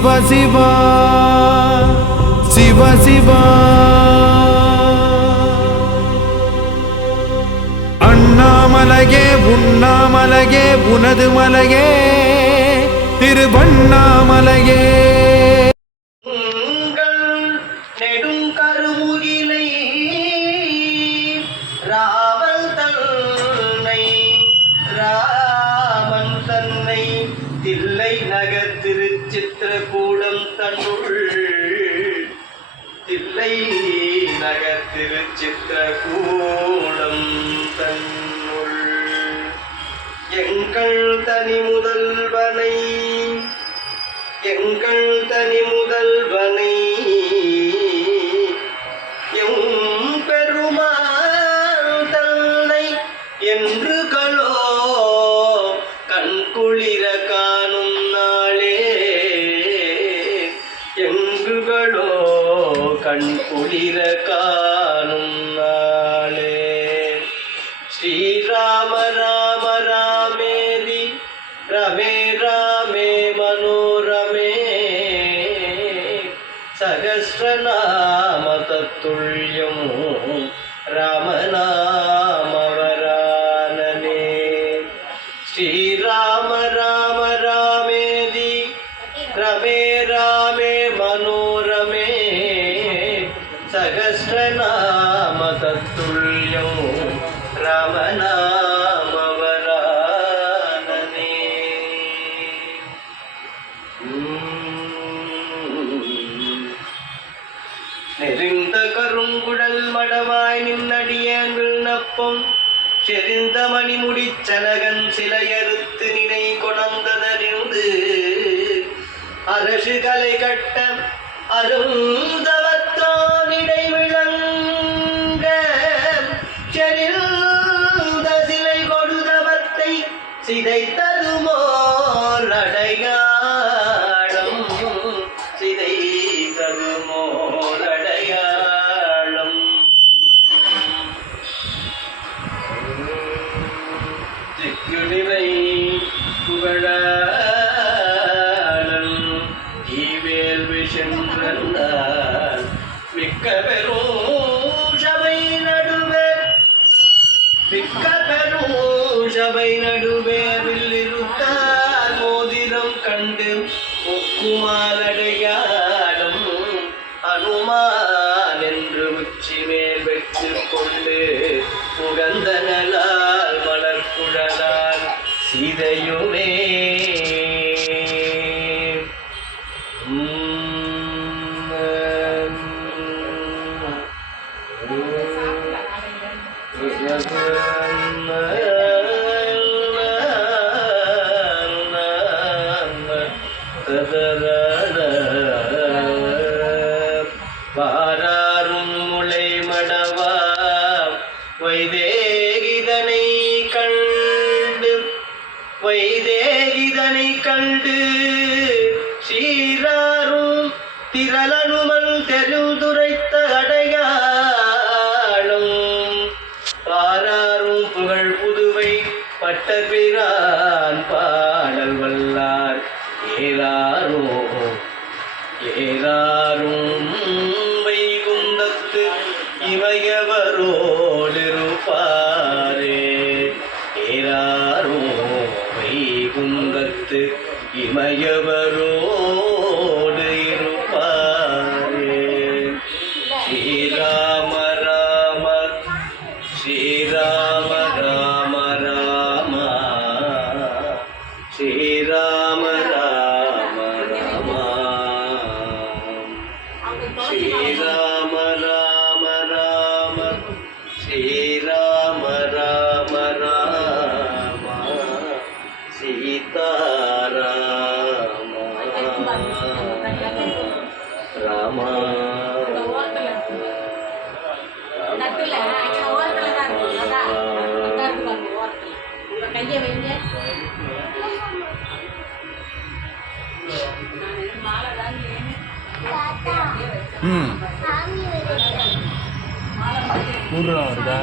சிவ சிவா சிவ சிவா அண்ணாமலையே உண்ணாமலையே உனது மலையே திருவண்ணாமலையே நெடுங்கருமுகிலை ராவல் தன்னை ராமன் தன்னை தில்லை நகர் திருச்சித்திரகூடம் தன்னுள் தில்லை நகர் திருச்சித்திரகூடம் தன்னுள் எங்கள் தனி முதல்வனை எங்கள் தனி முதல்வனை பெருமாள் தன்னை என்று களோ கண்குளிர காணும் நாளே எங்குகளோ கண்குளிர காணும் நாளே ஸ்ரீராம ராம ராமேதி ரமே ராமே மனோரமே சகஸ்ரநாம தத்துல்யம் ராமநாமவரானனே ஸ்ரீராம ராம ராமேதி ரமே ராமே மனோரமே சகஸ்ரநாம தத்துல்யம் ராமநாமவரானனே நெறிந்த கருங்குழல் மடவாய் நின்னடியேன் விண்ணப்பம் செறிந்த மணிமுடிச் சனகன் சிலையறுத்து நினை கொணர்ந்ததறிந்து அரசு கலை கட்ட அருந்தவத்தோனிடை விளங்க செறிந்த சிலை கொடுதவத்தை சிதைத்ததுமோர் அடையாளம் சிதைத்ததுமோர் அடையாளம் திக்குநிலை புகழாளன் ஈவேல்வி சென்றால் மிக்க பெரும் சபை நடுவே மிக்க பெரும் சபை நடுவே வில்லிருக்கார் மோதிரம் கண்டு ஒக்குமாலடையாடும் அனுமான் என்று உச்சி மேல் வெற்று கொண்டு உகந்த நலால் மலர்குழலால் சீதையுமே பாராரும் முளை மடவா வைதேகிதனை கண்டு சீராரும் திரளனுமன் தெருந்துரைத்த அடையாளம் பாராரும் புகழ் புதுவை பட்டபிரான் பாடல் வல்லார் ஏறாரும் வைகுந்தத்து இமயவரோடிருப்பாரே ஏறாரும் வைகுந்தத்து இமயவரோடு இருப்பாரே ஸ்ரீராம ராம ஸ்ரீராம ராம ராம ஸ்ரீராம ராம ராம ஸ்ரீராம ராம ராம ஸ்ரீராம ராம ராம சீதாராம ராம வருதா